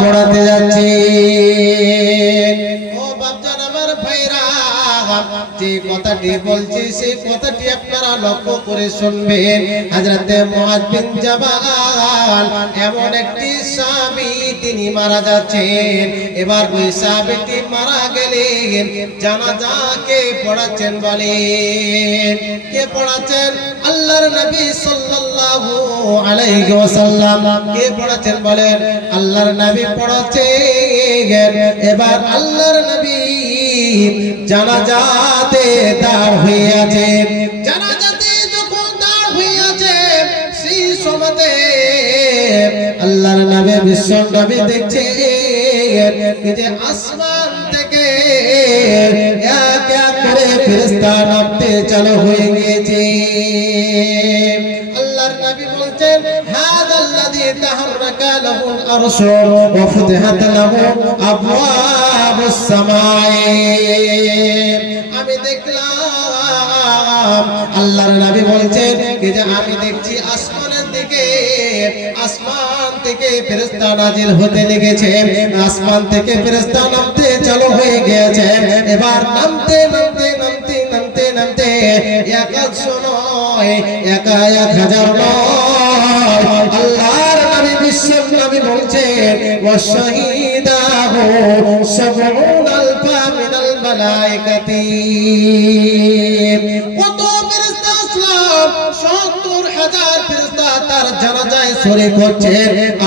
পড়াতে যাচ্ছে। ও বাপজান আমার ভাইরা, যে কথাটি বলছি সেই কথাটি আপনারা লক্ষ্য করে শুনবেন। হযরতে মুআয বিন জাবাল এমন একটি সাহাবী, তিনি মারা যাচ্ছেন। এবার ওই সাহাবীটি মারা গেলেন, জানাজাকে পড়াচ্ছেন বলেন কে পড়াচ্ছেন? আল্লাহর নবী সাল্লাল্লাহু আলাইহি ওয়াসাল্লাম। কে পড়াচ্ছেন বলেন? আল্লাহর নবী পড়াচ্ছেন। এবার আল্লাহর নবী জানাজাতে দাঁড় হয়ে আছে। জানাজাতে যখন দাঁড় হয়ে আছে, সেই সময়তে আল্লাহর নবী বিশ্ব নবী দেখছে যে আসমান থেকে এক এক করে ফেরেশতা নামতে চালু হয়ে গিয়েছে। আল্লাহর নবী বলছেন, হাযাল্লাযী তাহাররাকা লাহুল আরশু ওয়া ফুতিহাত লাহু আবওয়াবুস সামাই। আমি দেখলাম, আল্লাহর নবী বলছেন যে আমি দেখছি আসমানের দিকে, আসমান থেকে ফেরেশতা নাজিল হতে লেগেছে, আসমান থেকে ফেরেশতা নামতে চালু হয়ে গিয়েছে। এবার নামতে নামতে নামতে নামতে নামতে একশো নয়, একা 1000 নয়। আল্লাহর নবী বিশ্ব নবী বলছেন, ওয়াশহিদাহু সাবউন আলফা মিনাল মালায়েকাতি। কত ফেরেশতা আসলাম, 70,000 ফেরেশতা তার জানাজায় শরীক হচ্ছে,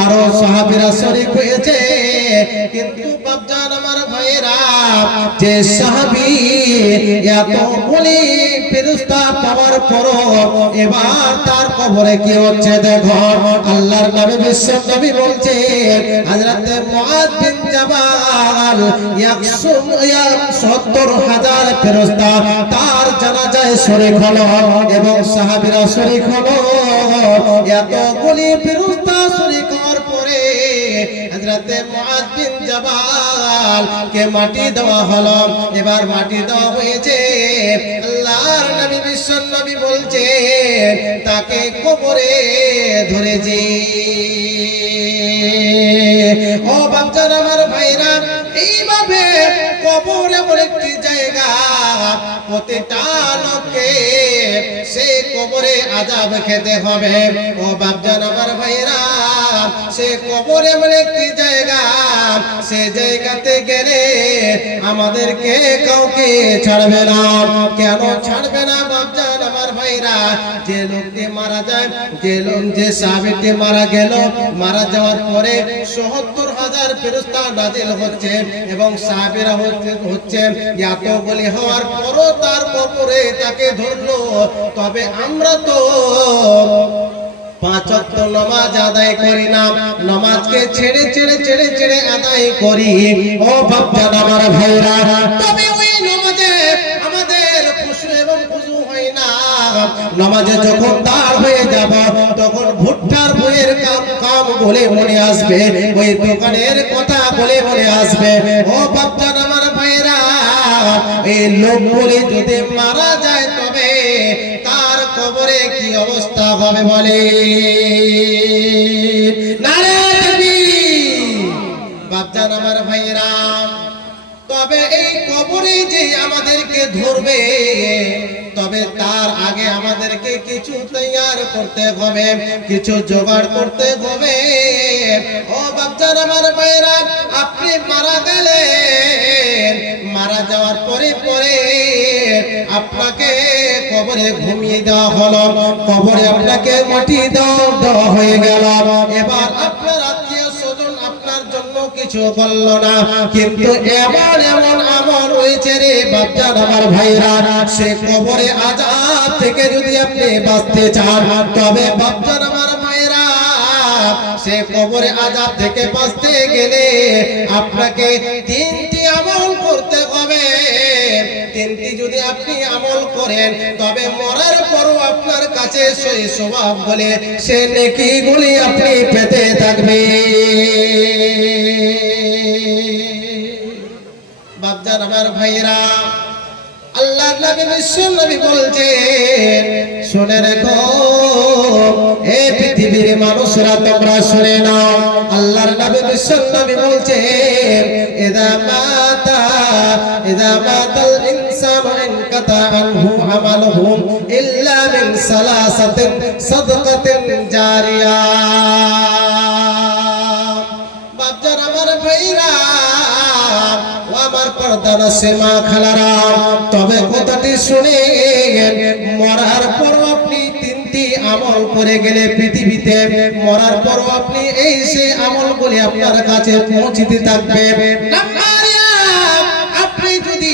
আরো সাহাবীরা শরীক হয়েছে। কিন্তু বাপজান আমার ভাইরা, যে সাহাবী এতগুলি ফেরেশতা পাওয়ার পরও এবার তার কবরে কি হচ্ছে দেখো। আল্লাহর নবী বিশ্ব নবী বলছেন, হযরতে মুআয বিন জাবাল 70,000 ফেরেশতা তার জানাজায় শরীক হলো এবং সাহাবীরা শরীক হলো। এতগুলি ফেরেশতা শরীক হওয়ার পরে হযরতে মুআয বিন জাবাল কে মাটি দেওয়া হলো। এবার মাটি দেওয়া হয়েছে, আল্লাহর নবী বিশ্ব নবী বলছেন তাকে কবরে ধরেছে। ও বাপজান আমার ভাইরা, এইভাবে কবর এমন একটি জায়গা, প্রতিটা লোককে সে কবরে আযাব খেতে হবে। ও বাপজান আমার ভাইরা, সে কবর এমন একটি জায়গা, সে জায়গাতে গেলে আমাদেরকে কাউকে ছাড়বে না। কেন ছাড়বে না বাপজান আমার ভাইরা? যে লোকটি মারা যায়, যে সাহাবীটি মারা গেল, মারা যাওয়ার পরে 70,000 ফেরেশতা নাজিল হচ্ছে এবং সাহাবীরা হচ্ছে এতগুলি হওয়ার পরও তার কবরে তাকে ধরলো। তবে আমরা তো 5 ওয়াক্ত নামাজ আদায় করি না, নামাজকে ছেড়ে ছেড়ে ছেড়ে ছেড়ে আদায় করি। ও বাপজান আমার ভাইরা, তবে ওই নামাজে আমাদের খুশু এবং খুশু হয় না। নামাজে যখন দাঁড় হয়ে যাব, তখন ভুট্টার বইয়ের কাম বলে মনে আসবে, ওই দোকানের কথা বলে মনে আসবে। ও বাপজান আমার ভাইরা, এই লোকগুলি যদি মারা যায়, তবে তার কবরে কি অবস্থা হবে বলে? নারে তাকবীর! বাপজান আমার ভাইরা, তবে এই কবরে যে আমাদেরকে ধরবে, তবে তার আগে আমাদেরকে কিছু তৈয়ার করতে হবে, কিছু জোগাড় করতে হবে। ও বাপজান আমার ভাইরা, আপনি মারা গেলেন, মারা যাওয়ার পরে পরে আপনাকে কবরে ঘুমিয়ে দেওয়া হলো, কবরে আপনাকে মাটি দেওয়া হয়ে গেল। এবার আপনার আত্মীয় স্বজন আপনার জন্য কিছু বলল না, কিন্তু এমন এমন আমল রয়েছে রে বাপজান আমার ভাইরা, সে কবরে আযাব থেকে যদি আপনি বাঁচতে চান, তবে বাপজান আমার ভাইরা, সে কবরে আযাব থেকে বাঁচতে গেলে আপনাকে 3টি আমল করতে হবে। 3টি যদি আপনি আমল করেন, তবে মরার পরও আপনার কাছে সেই সওয়াব বলে সে নেকিগুলি আপনি পেতে থাকবেন। বাপজান আমার ভাইরা, আল্লাহর নবী বিশ্ব নবী বলছেন, শুনে রেখো, এই পৃথিবীর মানুষরা তোমরা শুনে নাও আল্লাহর নবী বিশ্বনবী বলছেন ইদা মাতাল ইনসানু ইনকাতা আনহু আমালুহু ইল্লা মিন সালাসাতিন সাদকাতিন জারিয়া বাপজান আমার ভাইরা ও আমার পর্দার সীমা খালারা তবে কথাটি শুনে মরার পর আপনি তিনটি আমল করে গেলে পৃথিবীতে মরার পর আপনি এই সেই আমলগুলি আপনার কাছে পৌঁছতে থাকবে নাম্বার 1 আপনি যদি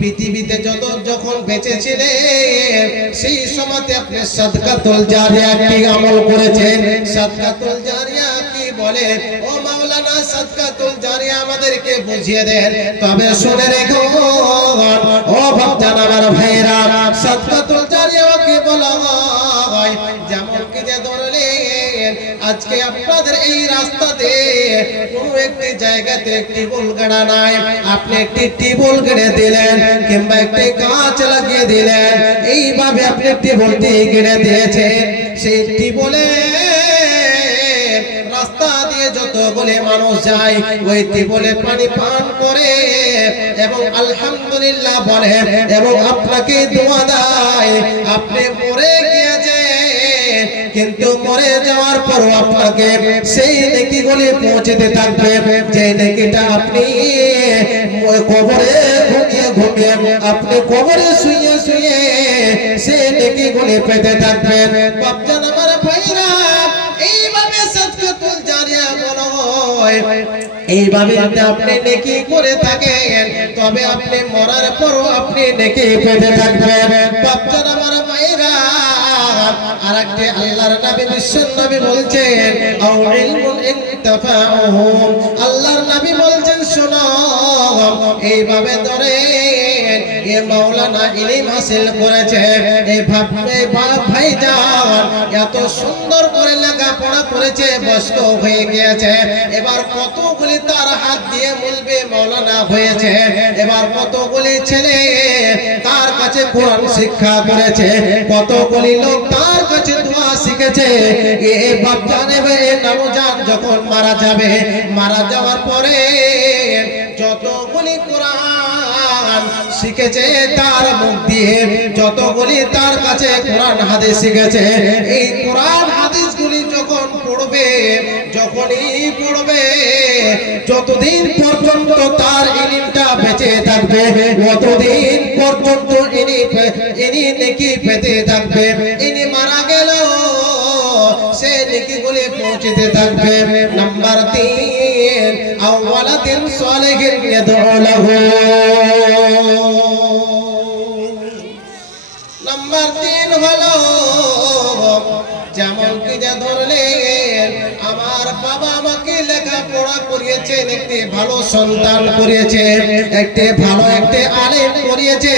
পৃথিবীতে যখন বেঁচে ছিলেন সেই সময়তে আপনি সাদকাতুল জারিয়া কি আমল করেছেন সাদকাতুল জারিয়া কি বলে ও মাওলানা সাদকাতুল জারিয়া আমাদেরকে বুঝিয়ে দেন তবে শুনে রেখো ও বাপজান আমার ভাইরা সাদকাতুল জারিয়া কি বলা হয় যেমন কি যে ধরলেন আজকে আপনাদের এই রাস্তাতে কোনো একটি জায়গাতে টিবল গাড়া নাই আপনি একটি টিবল গেড়ে দিলেন কিংবা একটি কাঁচ লাগিয়ে দিলেন এইভাবে আপনি টিবলটি গেড়ে দিয়েছেন সেই টিবলে রাস্তা দিয়ে যতগুলো মানুষ যায় ওই টিবলে পানি পান করে এবং আলহামদুলিল্লাহ বলে এবং আপনাকে দোয়া দেয় আপনি মরে গিয়েছেন কিন্তু মরে যাওয়ার পর আপনাকে সেই নেকিগুলি পৌঁছতে থাকবে যে নেকিটা আপনি কবরে ঘুমিয়ে আপনি কবরে শুয়ে শুয়ে সেই নেকিগুলি পেতে থাকবেন বাপজান আমার ভাইরা এইভাবে সাদকাতুল জারিয়া বলা হয় এইভাবে আপনি নেকি করে থাকেন তবে আপনি মরার পরও আপনি নেকি পেতে থাকবেন বাপজান আমার ভাইরা আরেকটি আল্লাহর নবী বিশ্বনবী বলছেন আও ইলমুন ইনতাফাউহু আল্লাহর নবী বলছেন শোনো এইভাবে ধরে এ মাওলানা ইলম হাসিল করেছে এই ভাইজান এত সুন্দর করে লেখাপড়া করেছে বয়স্ক হয়ে গিয়েছে এবার কতগুলি তার হাত দিয়ে মুলবে মাওলানা হয়েছে এবার কতগুলি ছেলে তার কাছে কোরআন শিক্ষা করেছে কতগুলি লোক তার কাছে দোয়া শিখেছে এই বাপজান এ নওজান যখন মারা যাবে মারা যাওয়ার পরে যতগুলি কোরআন শিখেছে তার মুখ দিয়ে যতগুলি তার কাছে কোরআন হাদিস শিখেছে এই কোরআন হাদিসগুলি যখন পড়বে যখনই পড়বে যতদিন পর্যন্ত তার ইলমটা বেঁচে থাকবে ততদিন পর্যন্ত ইনি নেকি পেতে থাকবে ইনি মারা গেল সে নেকিগুলি পৌঁছতে থাকবে নাম্বার 3 আওয়ালাতিন সালিহিন ইয়াদউ লাহু নাম্বার 3 হলো যেমন কি যে ধরলেন আমার বাবা আমাকে লেখাপড়া করিয়েছেন একটি ভালো সন্তান করিয়েছে একটি ভালো একটি আলেম করিয়েছে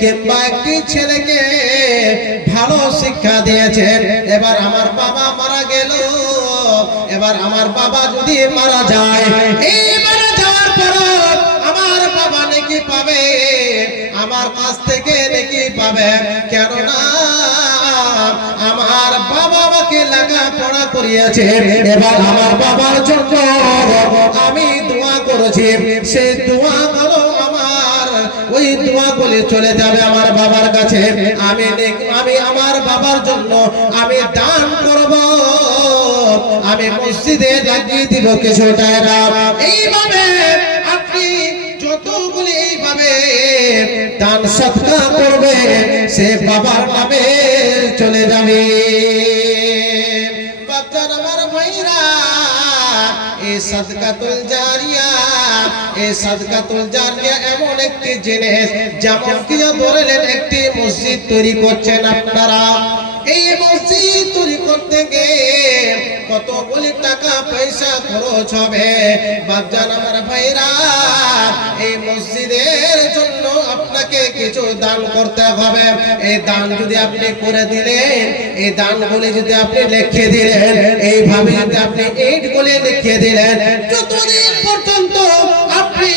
কিংবা একটি ছেলেকে ভালো শিক্ষা দিয়েছেন এবার আমার বাবা মারা গেল এবার আমার বাবা যদি মারা যায় এই মারা যাওয়ার পর আমার বাবা নেকি পাবে আমার কাছ থেকে নেকি পাবে কেন না আমার বাবা আমাকে লেখাপড়া করিয়েছে এবার আমার বাবার জন্য আমি দোয়া করেছি সেই দোয়া হলো আমার ওই দোয়া বলে চলে যাবে আমার বাবার কাছে আমি আমার বাবার জন্য আমি দান করব আমি মসজিদে লাগিয়ে দিব কিছু টাকা এইভাবে আপনি যতগুলি এইভাবে দান সদকা করবে সে বাবার নামে চলে যাবে বাপজান আমার ভাইরা এই সাদকাতুল জারিয়া এমন একটি জিনিস যেমন কি ধরলেন একটি মসজিদ তৈরি করছেন আপনারা এই মসজিদ তৈরি করতে গিয়ে কতগুলি টাকা পয়সা খরচ হবে বাপজান আমার ভাইরা এই মসজিদের জন্য আপনাকে কিছু দান করতে হবে এই দান যদি আপনি করে দিলেন এই দানগুলি যদি আপনি লিখে দিলেন এইভাবে যদি আপনি এইগুলি লিখে দিলেন যতদিন পর্যন্ত আপনি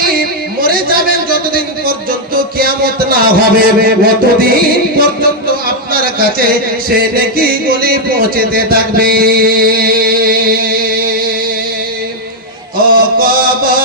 মরে যাবেন যতদিন পর্যন্ত কিয়ামত না হবে ততদিন পর্যন্ত আপনার কাছে সে নেকি গুলি পৌঁছতে থাকবে। ও কবর